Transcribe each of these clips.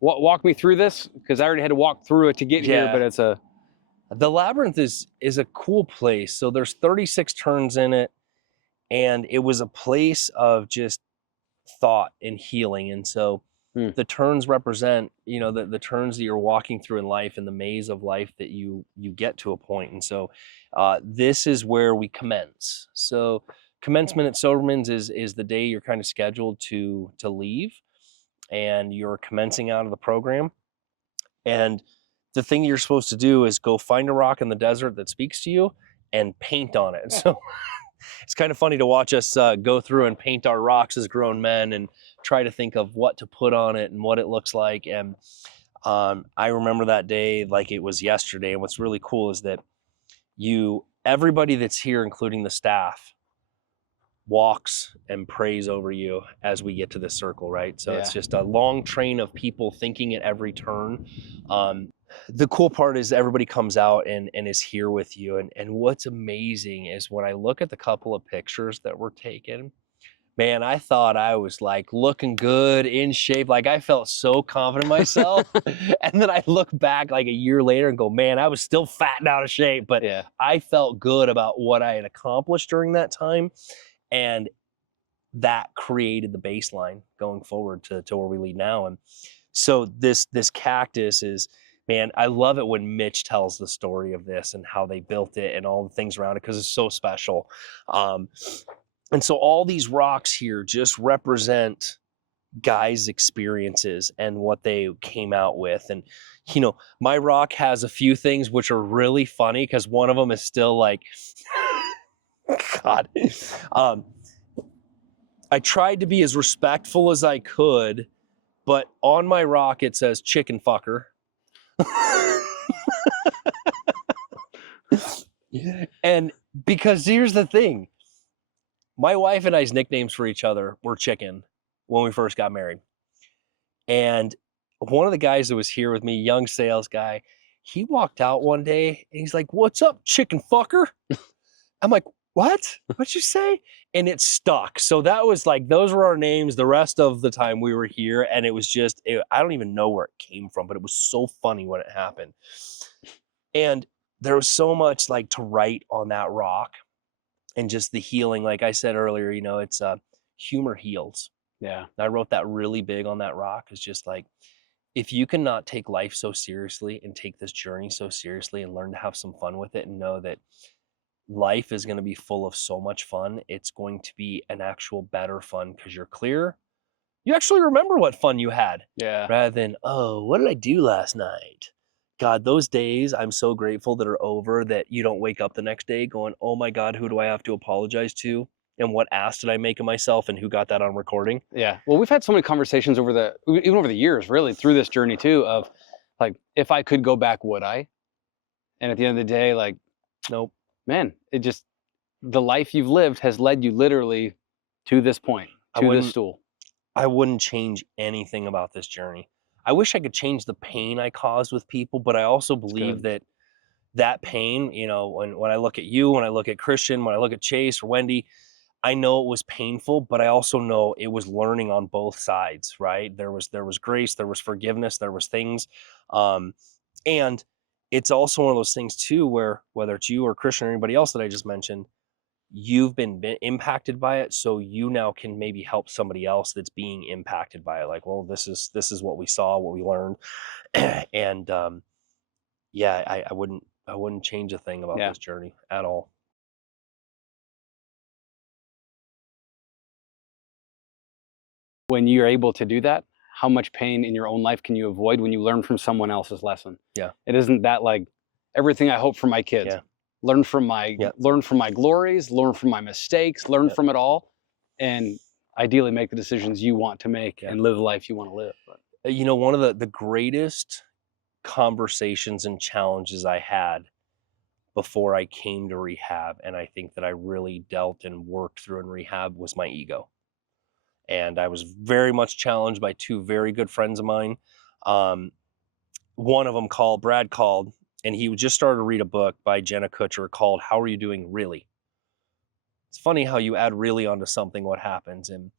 walk me through this, because I already had to walk through it to get here, but it's a... The labyrinth is a cool place. So there's 36 turns in it, and it was a place of just thought and healing. And so the turns represent, you know, the turns that you're walking through in life, and the maze of life that you get to a point. And so this is where we commence. So commencement at Soberman's is the day you're kind of scheduled to leave, and you're commencing out of the program. And the thing you're supposed to do is go find a rock in the desert that speaks to you and paint on it. So it's kind of funny to watch us go through and paint our rocks as grown men and try to think of what to put on it and what it looks like. And I remember that day like it was yesterday. And what's really cool is that everybody that's here, including the staff, walks and prays over you as we get to this circle, right? So it's just a long train of people thinking at every turn. The cool part is everybody comes out and is here with you. And what's amazing is when I look at the couple of pictures that were taken, man, I thought I was like looking good, in shape. Like I felt so confident in myself. And then I look back like a year later and go, man, I was still fat and out of shape. But I felt good about what I had accomplished during that time. And that created the baseline going forward to where we lead now. And so this cactus is, man, I love it when Mitch tells the story of this and how they built it and all the things around it, because it's so special. And so all these rocks here just represent guys' experiences and what they came out with. And, you know, my rock has a few things which are really funny, because one of them is still like, God. I tried to be as respectful as I could, but on my rock it says chicken fucker. And because here's the thing, my wife and I's nicknames for each other were chicken when we first got married. And one of the guys that was here with me, young sales guy, he walked out one day and he's like, "What's up, chicken fucker?" I'm like, "What? What'd you say?" And it stuck. So that was like, those were our names the rest of the time we were here. And it was just, I don't even know where it came from, but it was so funny when it happened. And there was so much like to write on that rock, and just the healing. Like I said earlier, you know, it's humor heals. Yeah. I wrote that really big on that rock. It's just like, if you cannot take life so seriously and take this journey so seriously and learn to have some fun with it, and know that life is going to be full of so much fun, it's going to be an actual better fun, because you're clear. You actually remember what fun you had. Yeah. Rather than, oh, what did I do last night? God, those days I'm so grateful that are over, that you don't wake up the next day going, oh my God, who do I have to apologize to? And what ass did I make of myself, and who got that on recording? Yeah. Well, we've had so many conversations even over the years, really, through this journey too, of like, if I could go back, would I? And at the end of the day, like, nope. Man, the life you've lived has led you literally to this point, to this stool. I wouldn't change anything about this journey. I wish I could change the pain I caused with people, but I also believe that pain, you know, when I look at you, when I look at Christian, when I look at Chase or Wendy, I know it was painful, but I also know it was learning on both sides, right? There was grace, there was forgiveness, there was things. And it's also one of those things too, where whether it's you or Christian or anybody else that I just mentioned, you've been impacted by it. So you now can maybe help somebody else that's being impacted by it. Like, well, this is what we saw, what we learned. And I wouldn't change a thing about this journey at all. When you're able to do that, how much pain in your own life can you avoid when you learn from someone else's lesson? Yeah. It isn't that like everything I hope for my kids. Yeah. Learn from my glories, learn from my mistakes, learn from it all, and ideally make the decisions you want to make and live the life you want to live. But, you know, one of the greatest conversations and challenges I had before I came to rehab, and I think that I really dealt and worked through in rehab, was my ego. And I was very much challenged by two very good friends of mine. One of them Brad called, and he just started to read a book by Jenna Kutcher called How Are You Doing Really? It's funny how you add really onto something, what happens. And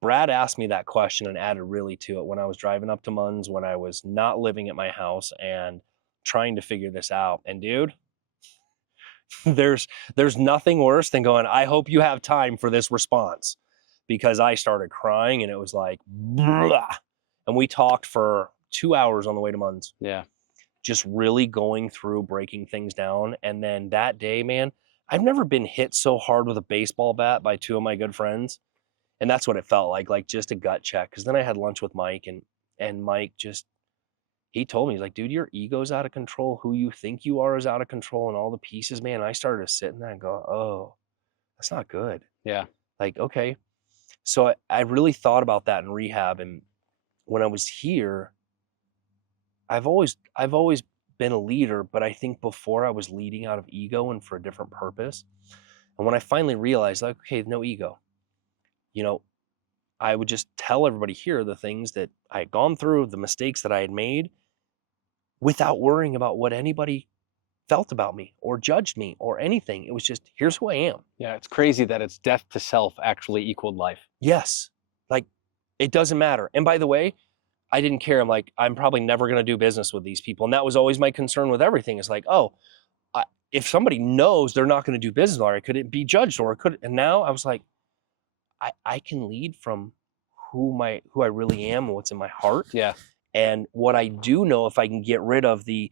Brad asked me that question and added really to it when I was driving up to Munns, when I was not living at my house and trying to figure this out. And dude, there's nothing worse than going, I hope you have time for this response, because I started crying and it was like, blah. And we talked for 2 hours on the way to Munns. Yeah. Just really going through breaking things down. And then that day, man, I've never been hit so hard with a baseball bat by 2 of my good friends. And that's what it felt like just a gut check. Cause then I had lunch with Mike, and Mike just, he told me, he's like, dude, your ego's out of control. Who you think you are is out of control, and all the pieces, man. I started to sit in that and go, oh, that's not good. Yeah. Like, okay. So I really thought about that in rehab. And when I was here, I've always been a leader, but I think before I was leading out of ego and for a different purpose. And when I finally realized, like, okay, no ego, you know, I would just tell everybody here the things that I had gone through, the mistakes that I had made, without worrying about what anybody felt about me or judged me or anything. It was just, here's who I am. Yeah. It's crazy that it's death to self actually equaled life. Yes. Like, it doesn't matter. And by the way, I didn't care. I'm like, I'm probably never going to do business with these people. And that was always my concern with everything. It's like, oh, if somebody knows they're not going to do business, or could it be judged, or could it? And now I was like, I can lead from who I really am and what's in my heart. Yeah. And what I do know, if I can get rid of the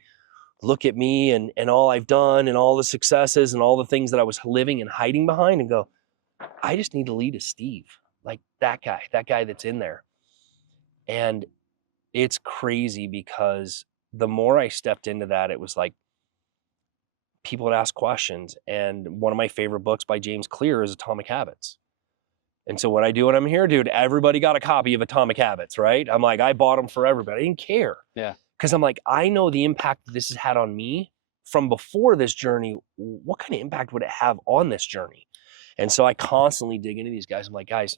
look at me and all I've done and all the successes and all the things that I was living and hiding behind, and go, I just need to lead as Steve, like that guy that's in there. And it's crazy, because the more I stepped into that, it was like people would ask questions. And one of my favorite books by James Clear is Atomic Habits. And so what I do when I'm here, dude, everybody got a copy of Atomic Habits, right? I'm like, I bought them for everybody. I didn't care. Yeah. Because I'm like, I know the impact that this has had on me from before this journey. What kind of impact would it have on this journey? And so I constantly dig into these guys. I'm like, guys,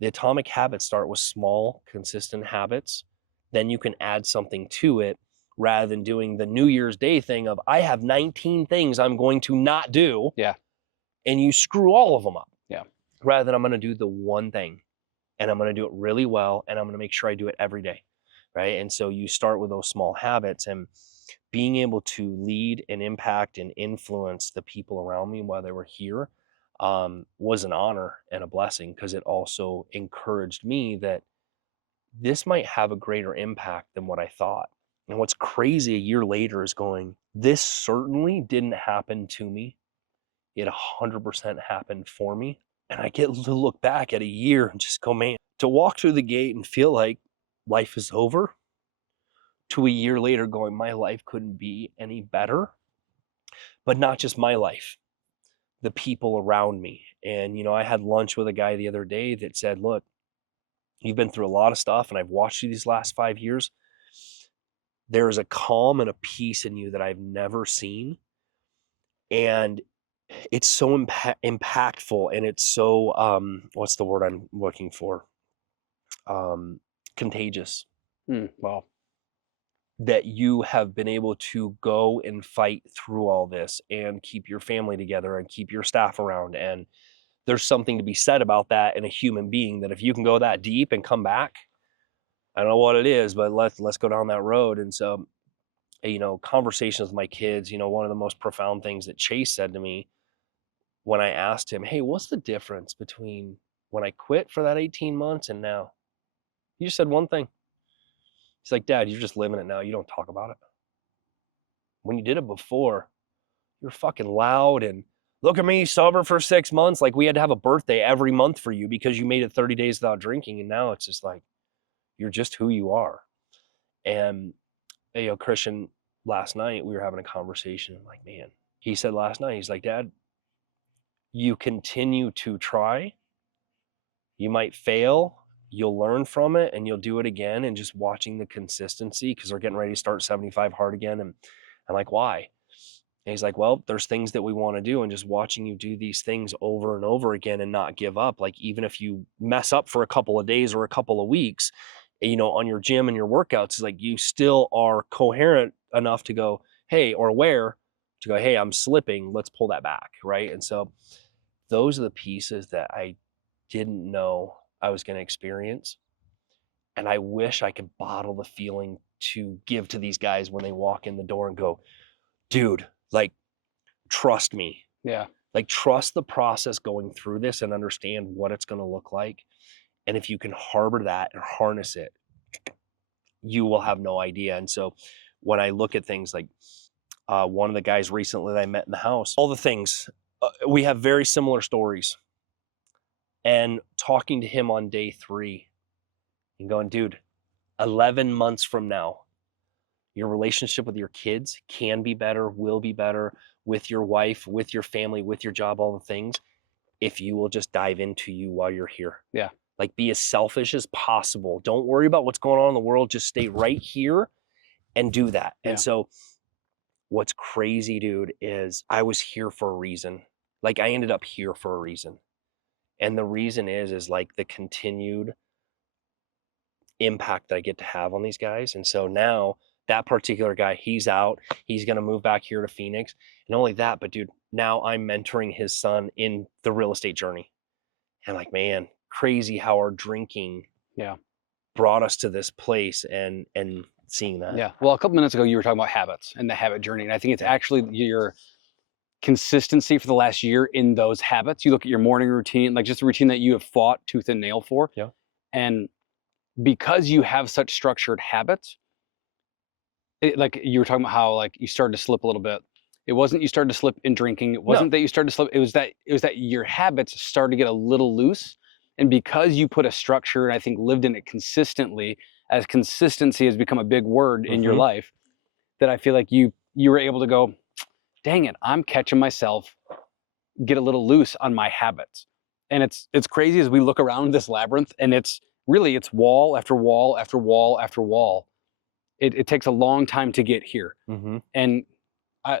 the Atomic Habits start with small, consistent habits. Then you can add something to it, rather than doing the New Year's Day thing of, I have 19 things I'm going to not do. Yeah. And you screw all of them up. Yeah. Rather than, I'm going to do the one thing, and I'm going to do it really well, and I'm going to make sure I do it every day. Right. And so you start with those small habits, and being able to lead and impact and influence the people around me while they were here was an honor and a blessing, because it also encouraged me that this might have a greater impact than what I thought. And what's crazy a year later is going, this certainly didn't happen to me. It 100% happened for me. And I get to look back at a year and just go, man, to walk through the gate and feel like life is over, to a year later going, my life couldn't be any better. But not just my life, the people around me. And, I had lunch with a guy the other day that said, look, you've been through a lot of stuff, and I've watched you these last 5 years. There is a calm and a peace in you that I've never seen. And it's so impactful, and it's so, what's the word I'm looking for? Contagious. Wow. That you have been able to go and fight through all this and keep your family together and keep your staff around. And there's something to be said about that in a human being, that if you can go that deep and come back, I don't know what it is, but let's go down that road. And so, conversations with my kids, one of the most profound things that Chase said to me when I asked him, hey, what's the difference between when I quit for that 18 months and now? He just said one thing. He's like, Dad, you're just living it now. You don't talk about it. When you did it before, you're fucking loud and look at me, sober for 6 months. Like, we had to have a birthday every month for you because you made it 30 days without drinking. And now it's just like, you're just who you are. And, Christian, last night we were having a conversation. I'm like, man, he said last night, he's like, Dad, you continue to try. You might fail. You'll learn from it, and you'll do it again. And just watching the consistency, because they're getting ready to start 75 hard again. And I'm like, why? And he's like, well, there's things that we want to do, and just watching you do these things over and over again and not give up. Like, even if you mess up for a couple of days or a couple of weeks, on your gym and your workouts, it's like you still are coherent enough to go, hey, or aware to go, hey, I'm slipping. Let's pull that back. Right. And so those are the pieces that I didn't know I was going to experience. And I wish I could bottle the feeling to give to these guys when they walk in the door and go, dude, like, trust me. Yeah. Like, trust the process going through this and understand what it's going to look like. And if you can harbor that and harness it, you will have no idea. And so when I look at things like one of the guys recently that I met in the house, all the things, we have very similar stories. And talking to him on day 3 and going, dude, 11 months from now, your relationship with your kids can be better, will be better, with your wife, with your family, with your job, all the things, if you will just dive into you while you're here. Yeah. Like, be as selfish as possible. Don't worry about what's going on in the world. Just stay right here and do that. Yeah. And so what's crazy, dude, is I was here for a reason. Like, I ended up here for a reason. And the reason is like the continued impact that I get to have on these guys. And so now that particular guy, he's out, he's going to move back here to Phoenix. And not only that, but dude, now I'm mentoring his son in the real estate journey. And like, man, crazy how our drinking brought us to this place and seeing that. Yeah. Well, a couple minutes ago, you were talking about habits and the habit journey. And I think it's actually your consistency for the last year in those habits. You look at your morning routine, like just a routine that you have fought tooth and nail for. Yeah. And because you have such structured habits, like you were talking about how like you started to slip a little bit. It wasn't you started to slip in drinking. It wasn't that you started to slip. It was that your habits started to get a little loose. And because you put a structure and I think lived in it consistently, as consistency has become a big word in your life, that I feel like you were able to go, dang it, I'm catching myself get a little loose on my habits. And it's crazy as we look around this labyrinth, and it's wall after wall after wall after wall. It takes a long time to get here. And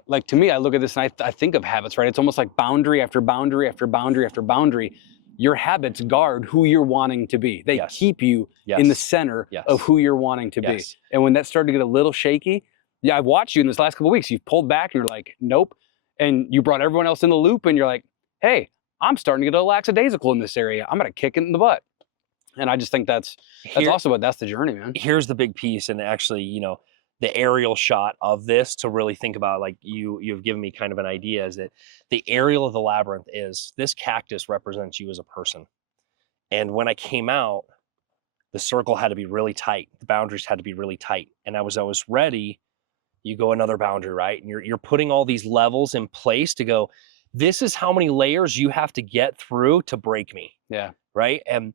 like, to me, I look at this and I think of habits, right? It's almost like boundary after boundary after boundary after boundary. Your habits guard who you're wanting to be. They keep you in the center of who you're wanting to be. And when that started to get a little shaky, I've watched you in this last couple of weeks. You've pulled back and you're like, nope. And you brought everyone else in the loop and you're like, hey, I'm starting to get a lackadaisical in this area. I'm going to kick it in the butt. And I just think that's also what that's the journey, man. Here's the big piece. And actually, you know, the aerial shot of this to really think about, like you've given me kind of an idea, is that the aerial of the labyrinth is this cactus represents you as a person. And when I came out, the circle had to be really tight. The boundaries had to be really tight. And I was ready. You go another boundary, right? And you're putting all these levels in place to go, this is how many layers you have to get through to break me. Yeah. Right. And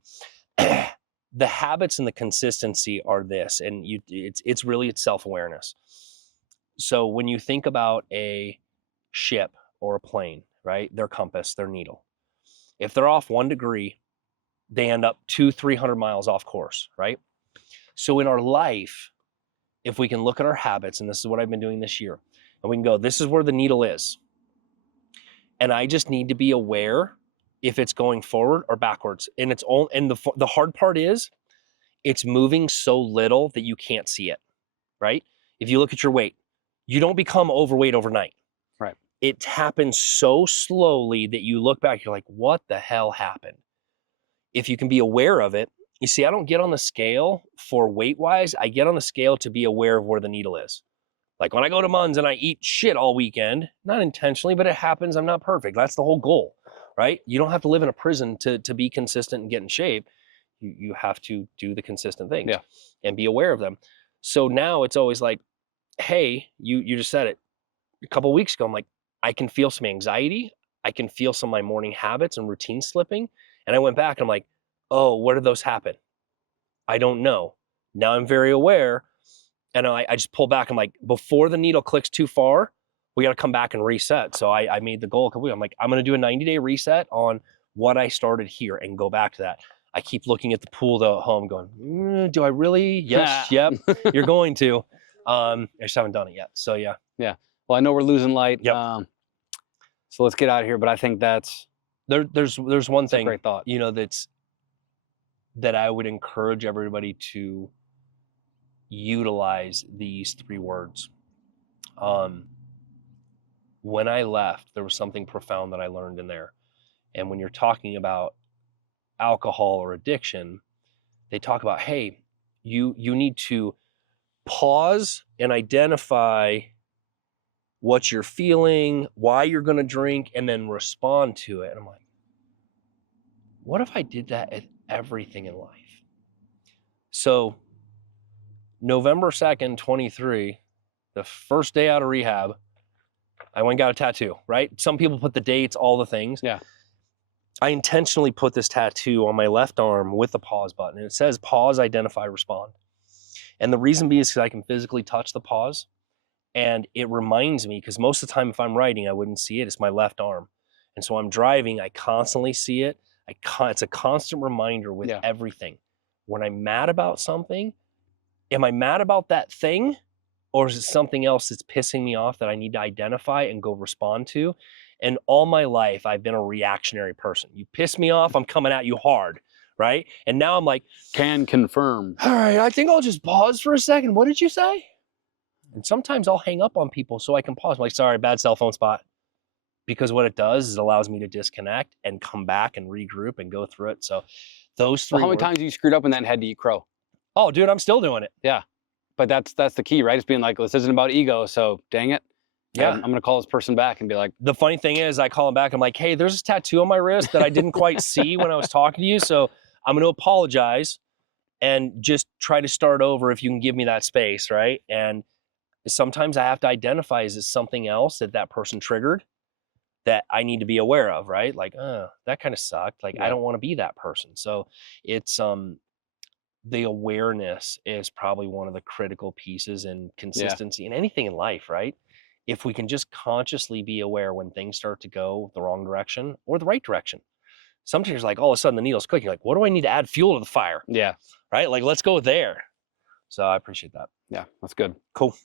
the habits and the consistency are this, and it's really self-awareness. So when you think about a ship or a plane, right, their compass, their needle, if they're off 1 degree, they end up 200-300 miles off course, right? So in our life, if we can look at our habits, and this is what I've been doing this year, and we can go, this is where the needle is, and I just need to be aware if it's going forward or backwards. And it's all, and the hard part is it's moving so little that you can't see it, right? If you look at your weight, you don't become overweight overnight. Right. It happens so slowly that you look back, you're like, what the hell happened? If you can be aware of it, you see, I don't get on the scale for weight wise. I get on the scale to be aware of where the needle is. Like when I go to Mun's and I eat shit all weekend, not intentionally, but it happens. I'm not perfect. That's the whole goal, right? You don't have to live in a prison to be consistent and get in shape. You have to do the consistent things and be aware of them. So now it's always like, hey, you just said it a couple of weeks ago. I'm like, I can feel some anxiety. I can feel some of my morning habits and routine slipping. And I went back and I'm like, oh, where did those happen? I don't know. Now I'm very aware. And I just pull back. I'm like, before the needle clicks too far, we got to come back and reset. So I made the goal a couple weeks. I'm like, I'm going to do a 90-day reset on what I started here and go back to that. I keep looking at the pool at home going, do I really? Yes, yep, you're going to. I just haven't done it yet. So yeah. Yeah. Well, I know we're losing light. Yep. So let's get out of here. But I think there's one thing, a great thought, you know, that I would encourage everybody to utilize these 3 words. When I left, there was something profound that I learned in there. And when you're talking about, alcohol or addiction, they talk about, hey, you need to pause and identify what you're feeling, why you're going to drink, and then respond to it. And I'm like, what if I did that at everything in life? So November 2nd, 23, the first day out of rehab, I went and got a tattoo, right? Some people put the dates, all the things. Yeah. I intentionally put this tattoo on my left arm with the pause button. And it says pause, identify, respond. And the reason being is because I can physically touch the pause. And it reminds me, because most of the time if I'm writing, I wouldn't see it. It's my left arm. And so I'm driving, I constantly see it. It's a constant reminder with everything. When I'm mad about something, am I mad about that thing? Or is it something else that's pissing me off that I need to identify and go respond to? And all my life, I've been a reactionary person. You piss me off, I'm coming at you hard, right? And now I'm like, can confirm. all right, I think I'll just pause for a second. What did you say? And sometimes I'll hang up on people so I can pause. I'm like, sorry, bad cell phone spot. Because what it does is it allows me to disconnect and come back and regroup and go through it. So those three. Well, how many times have you screwed up and then had to eat crow? Oh, dude, I'm still doing it. Yeah. But that's the key, right? It's being like, this isn't about ego, so dang it. Yeah. I'm going to call this person back and be like. The funny thing is I call him back. I'm like, hey, there's this tattoo on my wrist that I didn't quite see when I was talking to you. So I'm going to apologize and just try to start over if you can give me that space, right? And sometimes I have to identify, is it something else that person triggered that I need to be aware of, right? Like, that kind of sucked. Like, I don't want to be that person. So it's, the awareness is probably one of the critical pieces in consistency in anything in life, right? If we can just consciously be aware when things start to go the wrong direction or the right direction. Sometimes like all of a sudden the needle's clicking, like, what do I need to add fuel to the fire? Yeah. Right? Like, let's go there. So I appreciate that. Yeah, that's good. Cool.